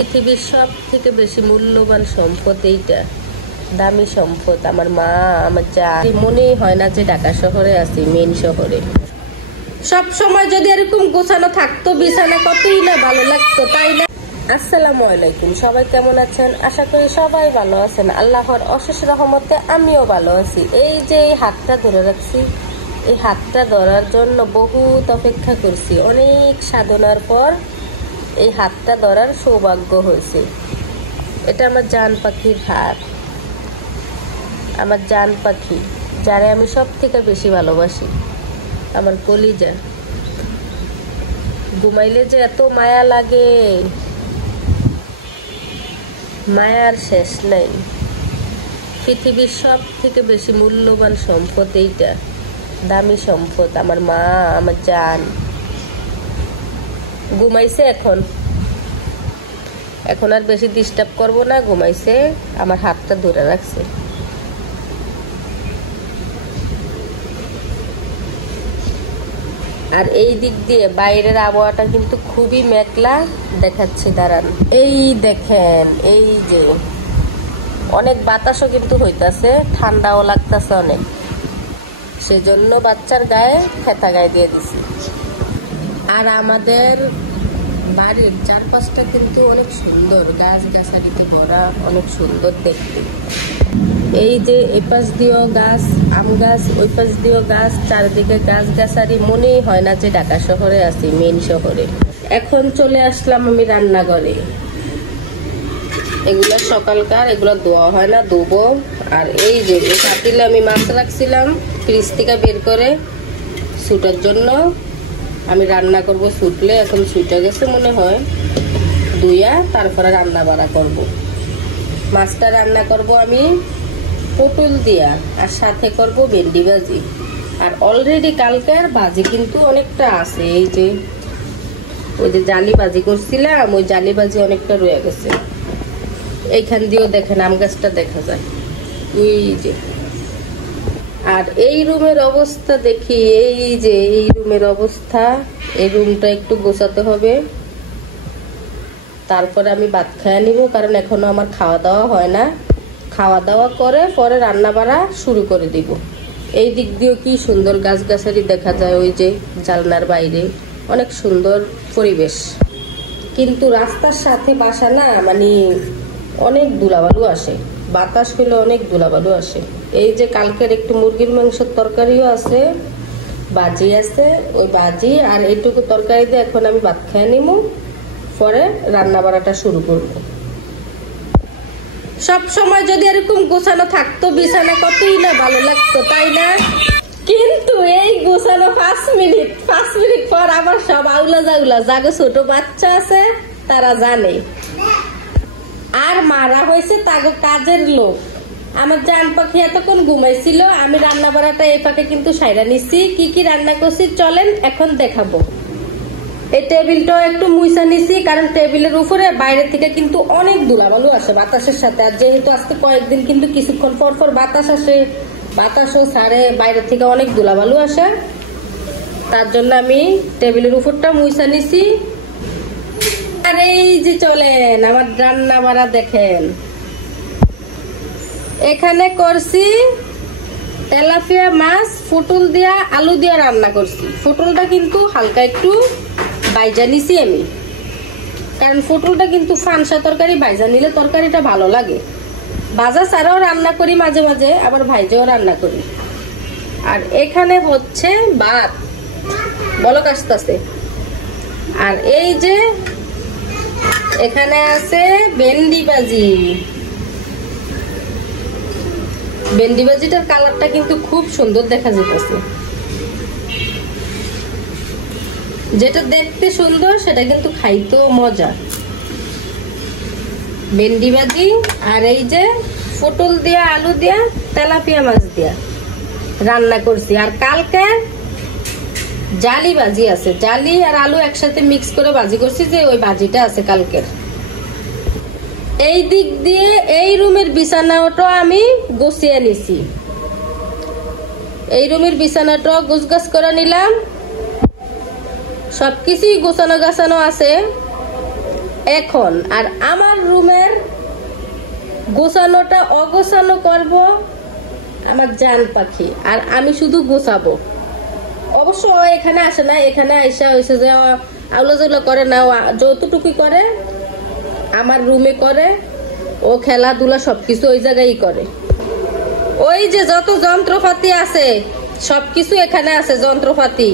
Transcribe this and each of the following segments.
পৃথিবীর সব থেকে বেশি মূল্যবান সম্পদ এইটা, দামি সম্পদ। আমার মা, আমার যা, মনেই হয় না যে ঢাকা শহরে আছি, মেইন শহরে। সব সময় যদি এরকম গোছানো থাকতো বিছানা, কতই না ভালো লাগতো, তাই না? আসসালামু আলাইকুম, সবাই কেমন আছেন? আশা করি সবাই ভালো আছেন। আল্লাহর অশেষ রহমতে আমিও ভালো আছি। এই যে এই হাতটা ধরে রাখছি, এই হাতটা ধরার জন্য বহুত অপেক্ষা করছি। অনেক সাধনার পর এই হাতটা ধরার সৌভাগ্য হয়েছে। এটা আমার জান পাখির হাত, আমার জান পাখি, যারে আমি সব থেকে বেশি ভালোবাসি, আমার কলিজা। ঘুমাইলে যে এত মায়া লাগে, মায়ার শেষ নাই। পৃথিবীর সব থেকে বেশি মূল্যবান সম্পদ এইটা, দামি সম্পদ। আমার মা, আমার জান। ঘুমাইছে এখন আর বেশি ডিস্টার্ব করবো না, ঘুমাইছে। আমার হাতটা ধরে রাখছে। আর এই দিক দিয়ে বাইরের আবহাওয়াটা কিন্তু খুবই মেঘলা দেখাচ্ছে। দাঁড়ান, এই দেখেন, এই যে অনেক বাতাসও কিন্তু হইতাছে, ঠান্ডাও লাগতেছে অনেক। সেজন্য বাচ্চার গায়ে খেতা গায়ে দিয়ে দিছি। আর আমাদের বাড়ির চারপাশটা কিন্তু অনেক সুন্দর, গাছ গাছালিতে ভরা, অনেক সুন্দর দেখতে। এই যে এই পাশ দিয়েও গাছ, আম গাছ, ওই পাশ দিয়েও গাছ, চারিদিকে গাছ গাছালি। মনেই হয় না যে ঢাকা শহরে আছি, মেইন শহরে। এখন চলে আসলাম আমি রান্নাঘরে। এগুলো সকালকার, এগুলো ধোয়া হয় না, ধোবো। আর এই যে পাতিলে আমি মাছ রাখছিলাম ফ্রিজ থেকে বের করে ছুটার জন্য। আমি রান্না করব ছুটলে, এখন ছুটে গেছে মনে হয়। ধুইয়া তারপরে রান্না বাড়া করব। মাছটা রান্না করব আমি পটল দিয়া, আর সাথে করব ভেন্ডি ভাজি। আর অলরেডি কালকের ভাজি কিন্তু অনেকটা আছে। এই যে ওই যে জালি ভাজি করছিলাম, ওই জালি ভাজি অনেকটা রয়ে গেছে। এইখান দিয়েও দেখেন আম গাছটা দেখা যায়, এই যে। আর এই রুমের অবস্থা দেখি, এই যে এই রুমের অবস্থা। এই রুমটা একটু গোছাতে হবে, তারপরে আমি ভাত খেয়ে নিব, কারণ এখনো আমার খাওয়া দাওয়া হয় না। খাওয়া দাওয়া করে পরে রান্না বাড়া শুরু করে দিব। এই দিক দিয়েও কি সুন্দর গাছ গাছালি দেখা যায়, ওই যে জানলার বাইরে অনেক সুন্দর পরিবেশ। কিন্তু রাস্তার সাথে বাসা না, মানে অনেক ধুলাবালু আসে, বাতাস হলে অনেক ধুলাবালু আসে। এই যে কালকের একটু মুরগির মাংসের তরকারিও আছে, বাজি আছে, ওই বাজি আর এইটুকু তরকারি দিয়ে এখন আমি ভাত খেয়ে নিব, পরে রান্না বাড়াটা শুরু করব। সব সময় যদি এরকম গোছানো থাকতো বিছানা, কতই না ভালো লাগতো, তাই না? কিন্তু এই গোছানো 5 মিনিট পর আবার সব আউলা জাউলা। যাগো ছোট বাচ্চা আছে তারা জানে, আর মারা হয়েছে তাগো কাজের লোক। আমার জান পাখি এতক্ষণ ঘুমাইছিল, আমি রান্না বাড়াটা এই পাকে কিন্তু সাইরা নিচ্ছি। কি কি রান্না করছি চলেন এখন দেখাবো। এই টেবিলটাও একটু মুইসা নিছি, কারণ টেবিলের উপরে বাইরে থেকে কিন্তু অনেক ধুলাবালু আসে বাতাসের সাথে। আর যেহেতু আজকে কয়েকদিন কিন্তু কিছুক্ষণ পর পর বাতাস আসে, বাতাসও ছাড়ে, বাইরে থেকে অনেক ধুলাবালু আসে। তার জন্য আমি টেবিলের উপরটা মুইসা নিছি। আর এই যে চলেন আমার রান্না বাড়া দেখেন। এখানে করছি তেলাপিয়া মাছ, পটল দিয়া আলু দিয়া রান্না করছি। পটলটা কিন্তু হালকা একটু ভাইজা নিছি আমি, কারণ পটলটা কিন্তু ফানসা তরকারি, ভাইজা নিলে তরকারিটা ভালো লাগে। ভাজা ছাড়াও রান্না করি মাঝে মাঝে, আবার ভাইজাও রান্না করি। আর এখানে হচ্ছে ভাত, বলক আসতেছে। আর এই যে এখানে আছে ভেন্ডি ভাজি। ভেন্ডি ভাজিটার কালারটা কিন্তু খুব সুন্দর দেখা যেতেছে। যেটা দেখতে সুন্দর সেটা কিন্তু খাইতেও মজা। ভেন্ডি ভাজি আর এই যে পটল দিয়া আলু দিয়া তেলাপিয়া মাছ দিয়া রান্না করছি। আর কালকে জালি ভাজি আছে, জালি আর আলু একসাথে মিক্স করে ভাজি করছি, যে ওই ভাজিটা আছে কালকের। এই দিক দিয়ে এই রুমের বিছানাটা আমি গুছিয়ে নিছি। এই রুমের বিছানাটা গুছগাছ করে নিলাম, সবকিছুই গোছানো গাছানো আছে। এখন আর আমার রুমের গোছানোটা অগোছানো করব আমার জান পাখি, আর আমি শুধু গোছাবো। অবশ্য ও এখানে আসে না, এখানে আইসা হয়েছে যে আউলা জৌলা করে না, যতটুকু করে আমার রুমে করে। ও খেলাধুলা সবকিছু ওই জায়গায় করে। ওই যে যত যন্ত্রপাতি আছে সবকিছু এখানে আছে, যন্ত্রপাতি।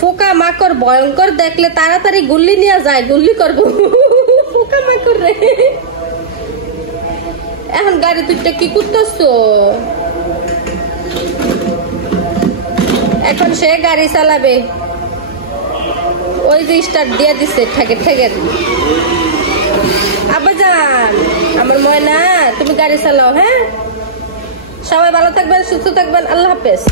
পোকা মাকড় ভয়ঙ্কর দেখলে তাড়াতাড়ি গুল্লি নিয়ে যায়, গুল্লি করবো। পোকা মাকড় রে। এখন গাড়ি দুইটা কি করতেছো? এখন সে গাড়ি চালাবে। ওই যে স্টার্ট দিয়ে দিচ্ছে ঠেকে ঠেকে। আব্বাজান আমার ময়না, তুমি গাড়ি চালাও। হ্যাঁ, সবাই ভালো থাকবেন, সুস্থ থাকবেন, আল্লাহ হাফেজ।